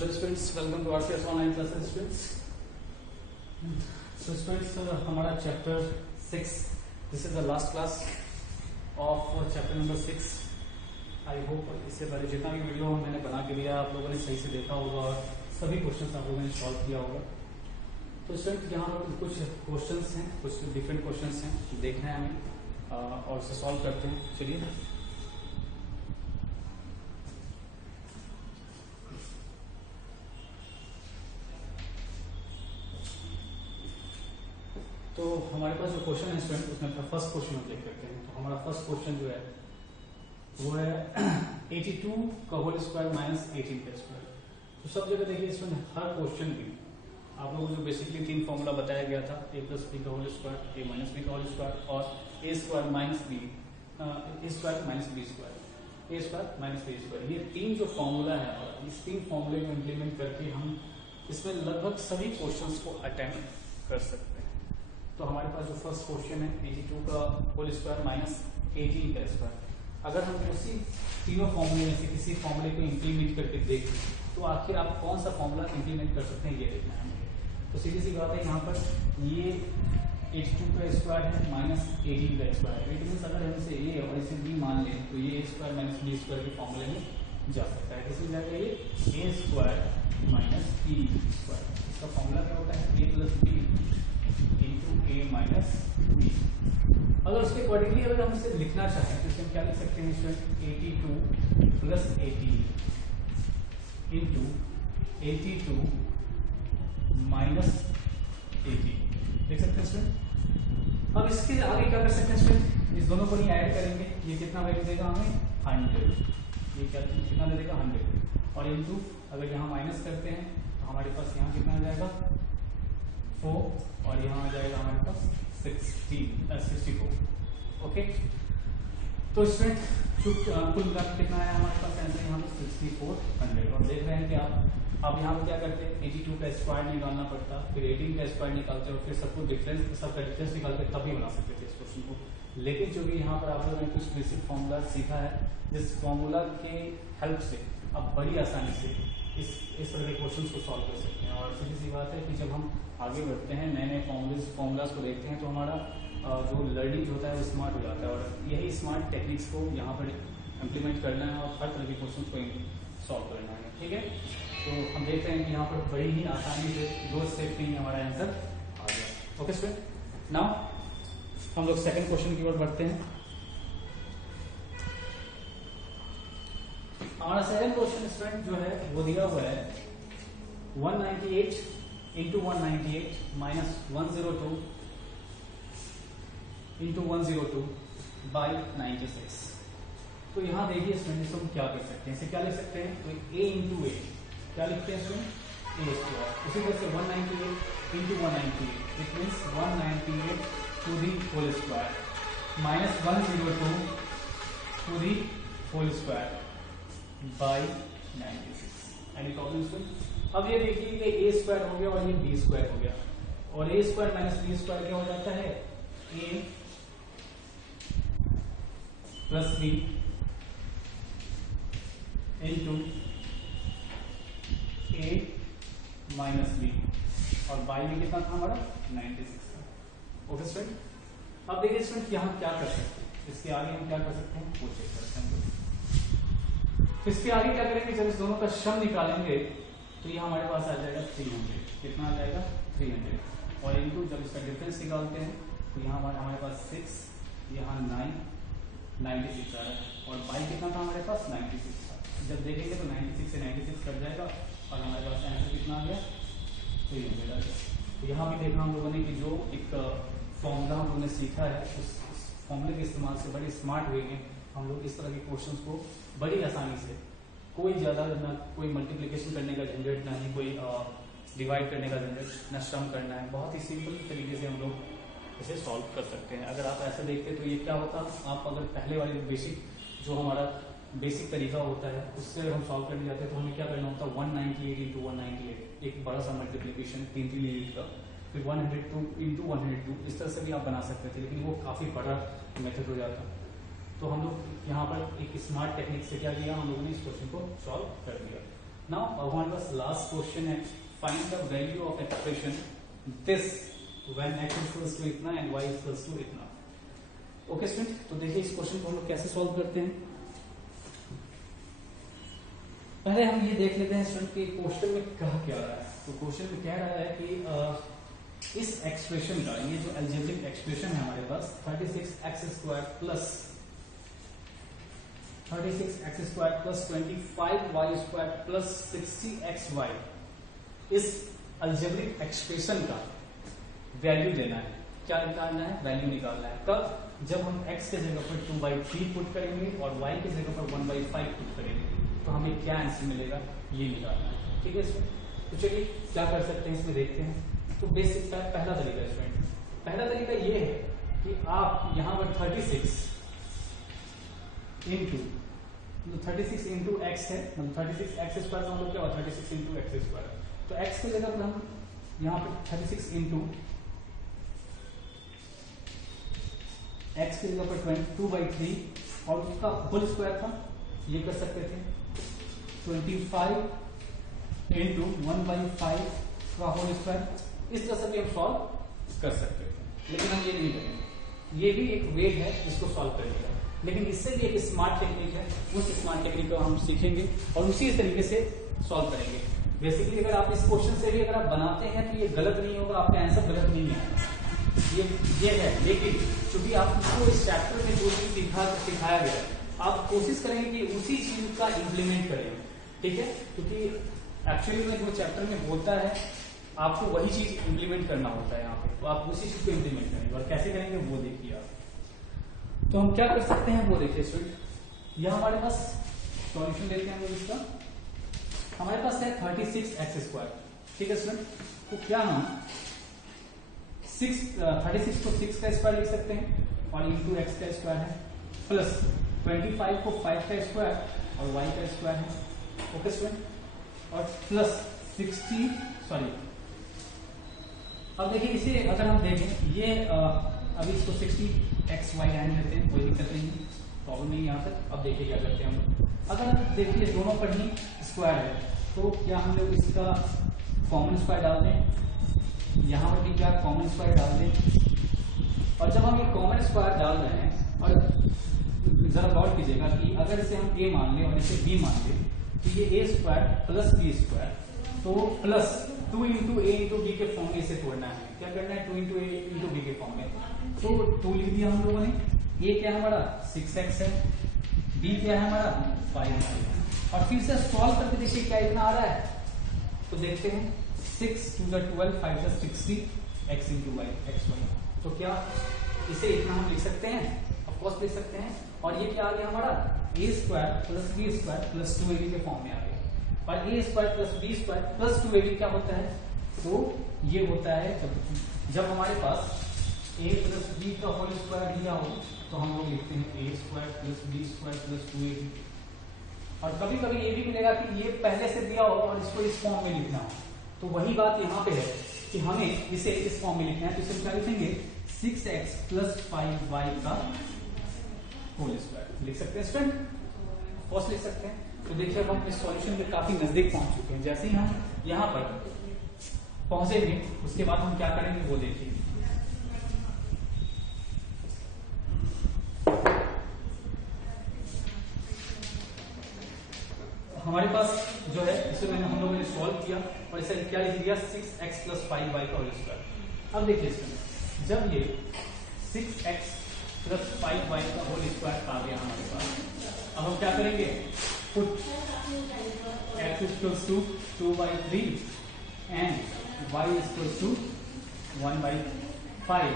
Hello students, welcome to RCS online classes students. So students, हमारा chapter 6, this is the last class of chapter number 6। I hope इससे पहले जितना भी video मैंने बना के दिया आप लोगों ने सही से देखा होगा और सभी क्वेश्चंस आप लोगों ने सॉल्व किया होगा। तो स्टूडेंट यहाँ पर कुछ क्वेश्चंस हैं, कुछ डिफरेंट क्वेश्चंस हैं, देखना है हमें और उसे सॉल्व करते हैं। चलिए, तो हमारे पास जो क्वेश्चन है स्टूडेंट, उसमें फर्स्ट क्वेश्चन हम देख करते हैं। तो हमारा फर्स्ट क्वेश्चन जो है वो है 82 का होल स्क्वायर माइनस 18 का स्क्वायर। तो सब जगह देखिए स्टूडेंट, हर क्वेश्चन में आप लोगों को जो बेसिकली 3 फॉर्मूला बताया गया था, a प्लस बी का whole square, a minus b का होल स्क्वायर और a square minus b, a square minus b square, a square minus b square, ये 3 जो फॉर्मूला है और इस 3 फॉर्मूले को इम्प्लीमेंट करके हम इसमें लगभग सभी क्वेश्चंस को अटेम्प्ट कर सकते हैं। तो हमारे पास जो फर्स्ट क्वेश्चन है 82 का होल स्क्वायर माइनस 18 का स्क्वायर, अगर हम उसी तीनों फॉर्मूले में से किसी फॉर्मूले को इम्प्लीमेंट करके देखें तो आखिर आप कौन सा फॉर्मूला इम्प्लीमेंट कर सकते हैं ये देखना है हमें। तो सीधी सी बात है, यहाँ पर ये 82 का स्क्वायर है माइनस 18 का स्क्वायर है। इट मीन्स अगर हम इसे ए और इसे बी मान लें तो ये a square minus b square के फॉर्मूले में जा सकता है। इसमें जाकर ये a square minus b square, इसका फॉर्मूला क्या होता है a plus b into a minus b. अगर उसके अकॉर्डिंगली अगर हम इसे लिखना चाहें तो इसे हम क्या लिख सकते हैं स्टूडेंट, 82 प्लस 18 इंटू 82 माइनस 18 देख सकते हैं स्टूडेंट। अब इसके आगे क्या कर सकते हैं स्टूडेंट, इस दोनों को नहीं ऐड करेंगे, ये कितना वैल्यू देगा हमें 100, ये क्या कितना दे देगा 100 और इंटू अगर यहाँ माइनस करते हैं तो हमारे पास यहाँ कितना आ जाएगा 4 और यहाँ आ जाएगा हमारे पास 64। ओके, तो स्टूडेंट कुल मिलाकर कितना आया हमारे पास आंसर यहाँ पे 6400। और देख रहे हैं कि आप यहाँ पे क्या करते हैं, 82 का स्क्वायर निकालना पड़ता, फिर 18 का स्क्वायर निकालते और फिर सबका डिफरेंस निकालते तभी बना सकते थे इस क्वेश्चन को। लेकिन चूंकि यहाँ पर आप लोगों ने कुछ बेसिक फॉर्मूला सीखा है, जिस फॉर्मूला के हेल्प से आप बड़ी आसानी से इस तरह के क्वेश्चन को सॉल्व कर सकते हैं। और सीधी सी बात है कि जब हम आगे बढ़ते हैं, नए नए फॉर्मूलाज को देखते हैं तो हमारा जो लर्निंग होता है वो स्मार्ट हो जाता है और यही स्मार्ट टेक्निक्स को यहाँ पर इम्प्लीमेंट करना है और हर तरह के क्वेश्चन को सॉल्व करना है। ठीक है, तो हम देख रहे हैं कि यहाँ पर बड़ी ही आसानी से 2 स्टेप में ही हमारा आंसर आ गया। ओके स्टूडेंट, नाउ हम लोग सेकंड क्वेश्चन की ओर बढ़ते हैं। हमारा सेकंड क्वेश्चन स्टूडेंट जो है वो दिया हुआ है 198 इंटू 198 माइनस 102 इंटू 102 बाई 96। तो यहाँ देखिए स्टूडेंट, हम क्या कर सकते हैं, इसे क्या लिख सकते हैं, तो a इंटू ए क्या लिखते हैं स्टूडेंट, a स्क्वायर। उसी तरह से 198 into 198 it means 198 to the whole square minus 102 to the whole square by 96। Any problem student? अब ये देखिए कि a स्क्वायर हो गया और ये b स्क्वायर हो गया और a square minus b square क्या हो जाता है, a plus b into a minus b और बाई में कितना था हमारा 96 था। ओके स्टूडेंट, अब देखिए स्टूडेंट यहाँ क्या कर सकते हैं, इसके आगे हम क्या कर सकते हैं वो चेक करते हैं। तो इसके आगे क्या करेंगे, जब इस दोनों का सम निकालेंगे तो ये हमारे पास आ जाएगा 300, कितना आ जाएगा 300 और इंटू जब इसका डिफरेंस निकालते हैं तो यहाँ हमारे पास 6, यहाँ 9, 96 आ रहा है और बाई कितना था हमारे पास 96 था। जब देखेंगे तो 96 से 96 कट जाएगा और हमारे पास आंसर कितना आ गया 300 आ गया। तो यहाँ भी देखा हम लोगों ने कि जो एक फॉर्मूला हम लोगों ने सीखा है उस फॉर्मूले के इस्तेमाल से बड़ी स्मार्ट वे में हम लोग इस तरह के क्वेश्चंस को बड़ी आसानी से, कोई ज़्यादा ना कोई मल्टीप्लिकेशन करने का झंझट, ना ही कोई डिवाइड करने का झंझट, ना श्रम करना है, बहुत ही सिंपल तरीके से हम लोग इसे सॉल्व कर सकते हैं। अगर आप ऐसे देखते तो ये क्या होता, आप अगर पहले वाले बेसिक जो हमारा बेसिक तरीका होता है उससे अगर हम सॉल्व करने जाते हैं तो हमें क्या करना होता है 198 इंटू 198 एक बड़ा सा मल्टीप्लिकेशन 3 यूनिट का, फिर 102 इंटू 102 इस तरह से भी आप बना सकते थे, लेकिन वो काफ़ी बड़ा मेथड हो जाता। तो हम लोग यहाँ पर एक स्मार्ट टेक्निक से क्या किया, हम लोगों ने इस क्वेश्चन को सॉल्व कर दिया। नाउ हमारे पास लास्ट क्वेश्चन है, find the value of expression this when x equals to इतना एंड y इक्वल्स टू इतना। ओके स्टूडेंट, तो देखिए इस क्वेश्चन को हम लोग कैसे सॉल्व करते हैं। पहले हम ये देख लेते हैं स्टूडेंट कि क्वेश्चन में कहा क्या रहा है। तो क्वेश्चन में कह रहा है कि इस एक्सप्रेशन का, ये जो अलजेब्रिक एक्सप्रेशन है हमारे पास 36x² plus 25y² plus 60xy, इस अलजेब्रिक एक्सप्रेशन का वैल्यू देना है। क्या निकालना है? वैल्यू निकालना है। कब? जब हम x के जगह पर 2/3 पुट करेंगे और y के जगह पर 1/5 पुट करेंगे तो हमें क्या आंसर मिलेगा, ये निकालना है। ठीक है इसमें, तो चलिए क्या कर सकते हैं इसमें देखते हैं। तो बेसिक पहला तरीका स्टूडेंट, पहला तरीका ये है कि आप यहाँ पर 36 इंटू x है, मतलब 36x² का मतलब क्या हुआ, 36 इंटू x²। तो x की जगह पर हम यहाँ पर 36 इंटू x की जगह पर 2/3 और उसका होल स्क्वायर था, ये कर सकते थे 25 इंटू 1/5 का होल स्क्वायर। इस तरह से भी हम सॉल्व कर सकते थे, लेकिन हम ये नहीं करेंगे। ये भी एक वे है इसको सॉल्व करने का, लेकिन इससे भी एक स्मार्ट टेक्निक है, उस स्मार्ट टेक्निक को हम सीखेंगे और उसी तरीके से सॉल्व करेंगे। बेसिकली अगर आप इस क्वेश्चन से भी अगर आप बनाते हैं तो ये गलत नहीं होगा, आपका आंसर गलत नहीं आएगा, ये है। लेकिन क्योंकि आपको इस चैप्टर में जो चीज सिखाया गया है, आप कोशिश करेंगे कि उसी चीज का इम्प्लीमेंट करेंगे। ठीक है, क्योंकि एक्चुअली में जो चैप्टर में होता है आपको वही चीज इम्प्लीमेंट करना होता है यहाँ पे, तो आप उसी चीज को इम्प्लीमेंट करेंगे और कैसे करेंगे वो देखिए आप। तो हम क्या कर सकते हैं वो देखिए स्टूडेंट, यह हमारे पास सॉल्यूशन लेते हैं हम इसका। हमारे पास है 36x²। ठीक है स्टूडेंट, तो क्या हम 36 को 6 का स्क्वायर लिख सकते हैं और इंटू x का स्क्वायर है, प्लस 25 को 5 का स्क्वायर और y का स्क्वायर है। ओके स्टूडेंट, और प्लस 60 सॉरी, अब देखिए इसे अगर हम देखें, ये अभी इसको 60xy रहने देते हैं, कोई दिक्कत नहीं है, प्रॉब्लम नहीं यहाँ तक। अब देखिए क्या करते हैं हम, अगर हम देखिए दोनों पर ही स्क्वायर है तो क्या हम लोग इसका कॉमन स्क्वायर डाल दें, यहाँ पर भी क्या कॉमन स्क्वायर डाल दें। और जब हम ये कॉमन स्क्वायर डाल रहे हैं, और जरा गौर कीजिएगा कि अगर इसे हम a मान लें और इसे b मान लें तो ये a² प्लस b², तो plus 2 into a into B के फॉर्म में इसे तोड़ना है। क्या करना है? 2 इंटू ए इंटू बी के फॉर्म में, तो 2 लिख दिया हम लोगों ने। a क्या है हमारा 6x है, b क्या है हमारा 5 है, और फिर से सॉल्व करके देखिए क्या इतना आ रहा है। तो देखते हैं 6 2 12 5 60 x इंटू वाई xy। तो क्या इसे इतना हम लिख सकते हैं? ऑफ कोर्स लिख सकते हैं। और ये क्या आ गया हमारा a² plus b² plus 2ab के फॉर्म में आ गया। और a² plus b² plus 2ab क्या होता है? तो ये होता है जब हमारे पास a प्लस b का होल स्क्वायर दिया हो तो हम लोग लिखते हैं a² plus b² plus 2ab। और कभी कभी ये भी मिलेगा कि ये पहले से दिया हो और इसको इस फॉर्म में लिखना हो, तो वही बात यहाँ पे है कि हमें इसे इस फॉर्म में लिखना है। तो इसे क्या लिखेंगे 6x प्लस 5y का होल स्क्वायर लिख सकते हैं स्टूडेंट, फर्स्ट लिख सकते हैं। तो देखिए अब हम इस सॉल्यूशन के काफी नजदीक पहुंच चुके हैं। जैसे ही हम यहाँ पर पहुंचेंगे उसके बाद हम क्या करेंगे वो देखिए। हमारे पास जो है इसे हम लोगों ने सॉल्व किया और इसे क्या लिख दिया 6x प्लस 5y का होल स्क्वायर। अब देखिए इसमें जब ये 6x प्लस 5y का होल स्क्वायर आ गया हमारे पास, अब हम क्या करेंगे, put x equals to 2/3 and y equals to 1/5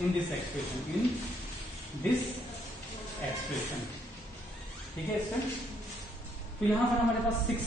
in this expression. ठीक है स्टूडेंट, तो यहां पर हमारे पास 6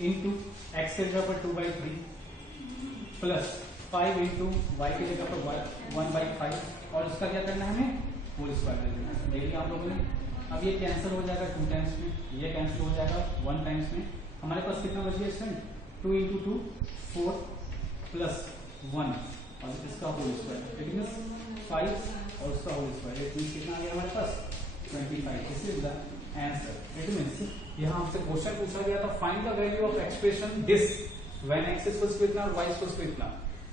इंटू एक्स के जगह पर 2/3 प्लस 5 इंटू वाई के जगह पर 1/5 और उसका क्या करना है हमें होल स्क्वायर कर देना है। देखिए आप लोगों ने, अब ये कैंसिल हो जाएगा 2 टाइम्स में, ये कैंसिल हो जाएगा 1 टाइम्स में। हमारे पास कितना बच गया स्टूडेंट 2 इंटू 2 4 प्लस 1 और इसका होल स्क्वायर इट मींस 5 और उसका होल स्क्वायर इट मींस कितना आ गया हमारे पास 25। This is the answer. It means यहाँ हमसे क्वेश्चन पूछा गया था find the value of expression this when x equals to इतना और वाई इक्वल्स टू इतना।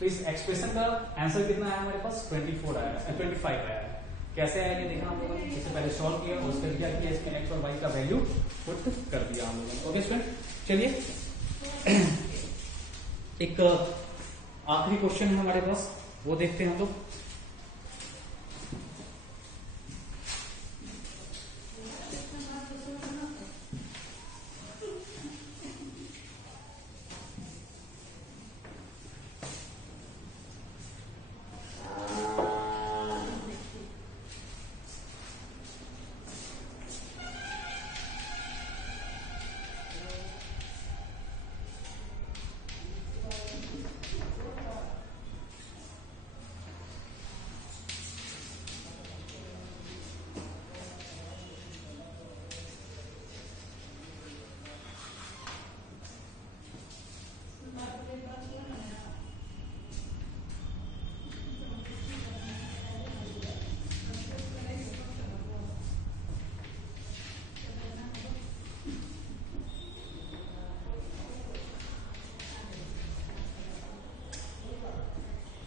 तो इस एक्सप्रेशन का आंसर कितना आया हमारे पास 24 आया, 25 आया है। कैसे आया ये देखा हम लोगों ने, इससे पहले सॉल्व किया और उसके क्या किया, इसमें एक्स और वाई का वैल्यू पुट कर दिया हम लोगों ने। ओके स्टूडेंट, चलिए एक आखिरी क्वेश्चन है हमारे पास, वो देखते हैं हम लोग।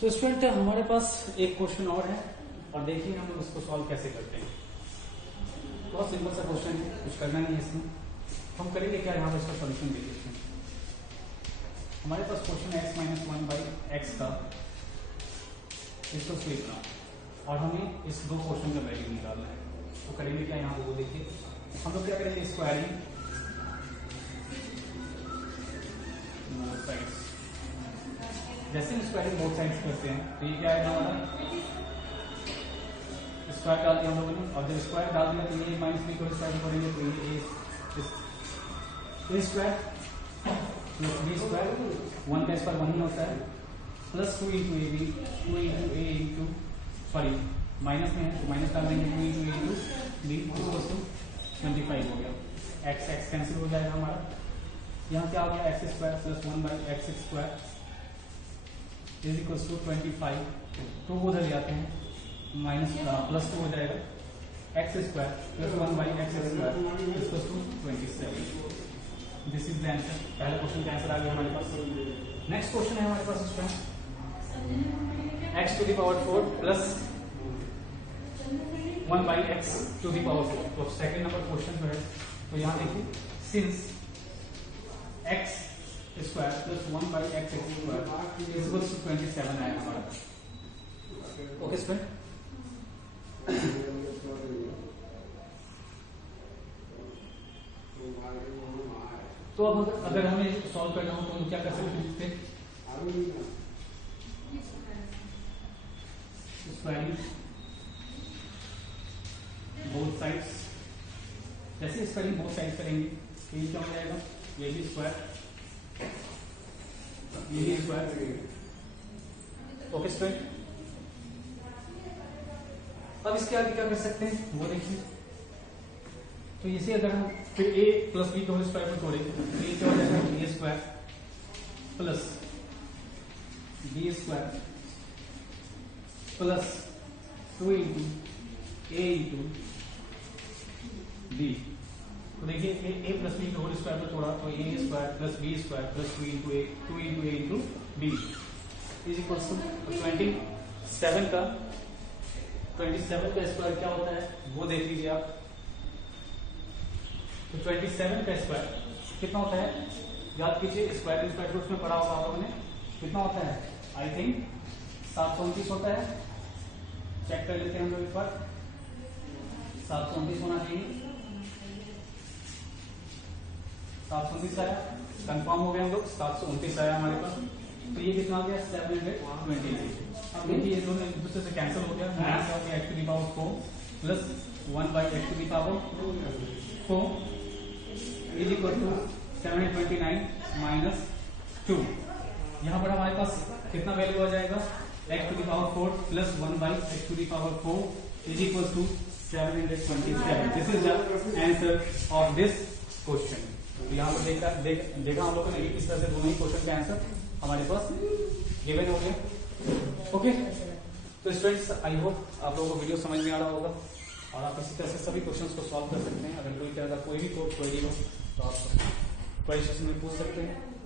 तो स्टूडेंट हमारे पास एक क्वेश्चन और है और देखिए हम लोग इसको सॉल्व कैसे करते हैं। बहुत सिंपल सा क्वेश्चन है, कुछ करना नहीं है इसमें। हम करेंगे क्या, यहाँ पर इसका सोल्यूशन देखिए। हमारे पास क्वेश्चन है x माइनस 1/x का इसको इतना, और हमें इस दो क्वेश्चन का वैल्यू निकालना है। तो करेंगे क्या, यहाँ पर वो देखिए हम लोग क्या करेंगे, स्क्वायरिंग साइड्स। जैसे हम स्क्वायरिंग बोथ साइड्स करते हैं तो ये क्या आएगा हमारा, स्क्वायर डाल दिया हम लोगों ने, और जब स्क्वायर डाल दिया तो ये माइनस बी को स्क्वायर करेंगे तो ये स्क्वायर प्लस बी स्क्वायर, 1 का स्क्वायर 1 ही होता है, plus 2 into a b, 2 into a into sorry minus में है तो माइनस डाल देंगे, 2 into a into b equals to 25 हो गया। एक्स एक्स कैंसिल हो जाएगा हमारा, यहाँ क्या हो गया, x square plus 1/x square is equal to 25। तो वो उधर जाते हैं माइनस प्लस 2 हो जाएगा, x square plus 1/x square equal to 27। This is the answer. पहले क्वेश्चन का आंसर आ गया हमारे पास। नेक्स्ट क्वेश्चन है हमारे पास इसमें x to the power 4 plus 1/x to the power 4। तो सेकंड नंबर क्वेश्चन जो है तो यहाँ देखिए, since x square plus 1/x square is equal to 27 आया हमारा। ओके स्टूडेंट, तो अब अगर हमें सॉल्व करना हो तो हम क्या कर सकते हैं, स्क्वायरिंग बोथ साइड्स। जैसे स्क्वायरिंग बोथ साइड्स करेंगे तो ये क्या हो जाएगा, ये भी स्क्वायर ये भी स्क्वायर। ओके स्टूडेंट, अब इसके आगे क्या कर सकते हैं वो देखिए। तो इसे अगर हम फिर a प्लस बी को होल स्क्वायर में तोड़ेंगे तो ये क्या हो जाएगा, a square plus b square plus 2 into a into b. तो देखिए a प्लस बी को होल स्क्वायर में तोड़ा तो a square plus b square plus 2 into a into b is equal to 27 का स्क्वायर क्या होता है वो देख लीजिए आप। तो 27 का स्क्वायर कितना होता है, याद कीजिए, स्क्वायर रूट में पढ़ा होगा आप लोगों ने, कितना होता है, आई थिंक 729 होता है। चेक कर लेते हैं हम लोग एक बार, 729 होना चाहिए। 729 आया, कंफर्म हो गया हम लोग, 729 आया हमारे पास। तो ये कितना आ गया, 729। अब देखिए ये दोनों एक दूसरे से कैंसिल हो गया, माइनस हो गया x to the power 4 plus 1/x to the power 4 is equal to 729 minus 2। यहाँ पर हमारे पास कितना वैल्यू आ जाएगा, x to the power 4 plus 1/x to the power 4 is equal to 727। This is the answer of this question. तो यहाँ पर देखा हम लोगों ने इस तरह से दोनों ही क्वेश्चन का आंसर हमारे पास गिवन हो गया। ओके, तो स्टूडेंट्स आई होप आप लोगों को वीडियो समझ में आ रहा होगा और आप इसी तरह से सभी क्वेश्चंस को सॉल्व कर सकते हैं। अगर कोई तरह का कोई भी क्वेरी हो तो आप क्वेश्चन में पूछ सकते हैं।